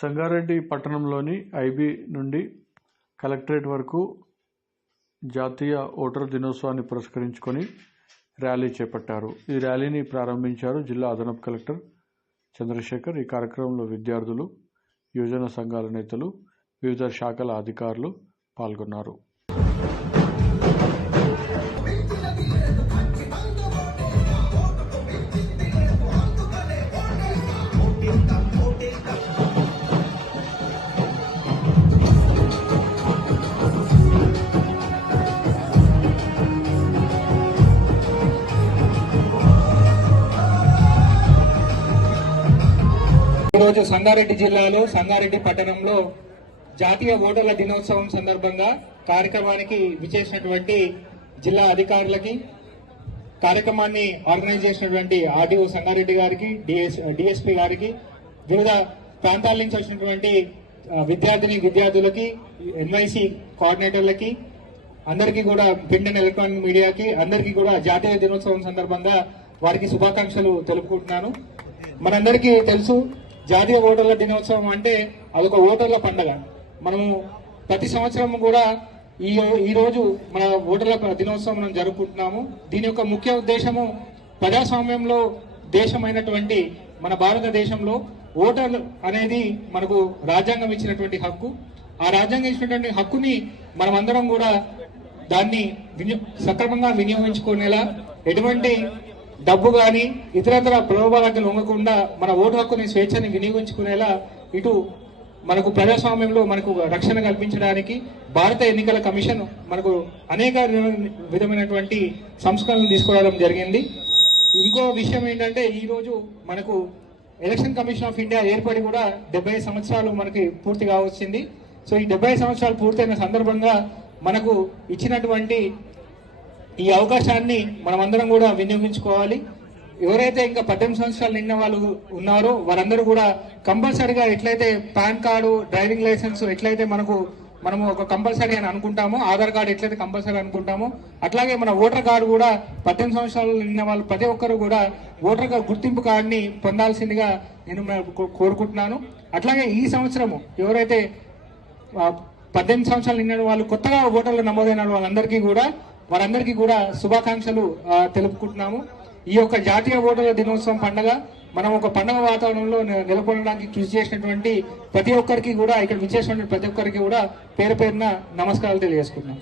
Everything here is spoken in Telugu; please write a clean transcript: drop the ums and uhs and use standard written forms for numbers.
సంగారెడ్డి పట్టణంలోని ఐబీ నుండి కలెక్టరేట్ వరకు జాతీయ ఓటరు దినోత్సవాన్ని పురస్కరించుకొని ర్యాలీ చేపట్టారు. ఈ ర్యాలీని ప్రారంభించారు జిల్లా అదనపు కలెక్టర్ చంద్రశేఖర్. ఈ కార్యక్రమంలో విద్యార్థులు, యువజన సంఘాల నేతలు, వివిధ శాఖల అధికారులు పాల్గొన్నారు. ఈరోజు సంగారెడ్డి జిల్లాలో సంగారెడ్డి పట్టణంలో జాతీయ ఓటర్ల దినోత్సవం సందర్భంగా కార్యక్రమానికి విచ్చేసినటువంటి జిల్లా అధికారులకి, కార్యక్రమాన్ని ఆర్గనైజ్ చేసినటువంటి ఆర్డీఓ సంగారెడ్డి గారికి, డిఎస్పీ గారికి, వివిధ ప్రాంతాల నుంచి వచ్చినటువంటి విద్యార్థులకి, ఎన్వైసీ కోఆర్డినేటర్లకి, అందరికీ కూడా ప్రింట్ అండ్ ఎలక్ట్రానిక్ మీడియాకి అందరికీ కూడా జాతీయ దినోత్సవం సందర్భంగా వారికి శుభాకాంక్షలు తెలుపుకుంటున్నాను. మనందరికీ తెలుసు, జాతీయ ఓటర్ల దినోత్సవం అంటే అదొక ఓటర్ల పండుగ. మనము ప్రతి సంవత్సరం కూడా ఈ రోజు మన ఓటర్ల దినోత్సవం మనం జరుపుకుంటున్నాము. దీని యొక్క ముఖ్య ఉద్దేశము ప్రజాస్వామ్యంలో దేశమైనటువంటి మన భారతదేశంలో ఓటర్లు అనేది మనకు రాజ్యాంగం ఇచ్చినటువంటి హక్కు. ఆ రాజ్యాంగం ఇచ్చినటువంటి హక్కుని మనమందరం కూడా దాన్ని సక్రమంగా వినియోగించుకునేలా, ఎటువంటి డబ్బు కానీ ఇతరతర ప్రలోభాలకు లొంగకుండా మన ఓటు హక్కుని స్వేచ్ఛని వినియోగించుకునేలా ఇటు మనకు ప్రజాస్వామ్యంలో మనకు రక్షణ కల్పించడానికి భారత ఎన్నికల కమిషన్ మనకు అనేక విధమైనటువంటి సంస్కరణలు తీసుకురావడం జరిగింది. ఇంకో విషయం ఏంటంటే, ఈ రోజు మనకు ఎలక్షన్ కమిషన్ ఆఫ్ ఇండియా ఏర్పడి కూడా 70 సంవత్సరాలు మనకి పూర్తిగా వచ్చింది. సో ఈ 70 సంవత్సరాలు పూర్తయిన సందర్భంగా మనకు ఇచ్చినటువంటి ఈ అవకాశాన్ని మనమందరం కూడా వినియోగించుకోవాలి. ఎవరైతే ఇంకా 18 సంవత్సరాలు నిన్న వాళ్ళు ఉన్నారో వారందరూ కూడా కంపల్సరీగా ఎట్లయితే పాన్ కార్డు, డ్రైవింగ్ లైసెన్స్ ఎట్లయితే మనము ఒక కంపల్సరీ అని అనుకుంటామో, ఆధార్ కార్డు ఎట్లయితే కంపల్సరీ అనుకుంటామో, అట్లాగే మన ఓటర్ కార్డు కూడా 18 సంవత్సరాలు నిన్న వాళ్ళు ప్రతి ఒక్కరు కూడా ఓటర్ గుర్తింపు కార్డుని పొందాల్సిందిగా నేను కోరుకుంటున్నాను. అట్లాగే ఈ సంవత్సరము ఎవరైతే 18 సంవత్సరాలు నిన్న వాళ్ళు కొత్తగా ఓటర్లు నమోదైన వారందరికీ కూడా శుభాకాంక్షలు తెలుపుకుంటున్నాము. ఈ యొక్క జాతీయ ఓటర్ల దినోత్సవం పండుగ మనం ఒక పండుగ వాతావరణంలో నెలకొనడానికి కృషి చేసినటువంటి ప్రతి ఒక్కరికి కూడా, ఇక్కడ విచ్చేసినటువంటి ప్రతి ఒక్కరికి కూడా పేరు పేరున నమస్కారాలు తెలియజేసుకుంటున్నాం.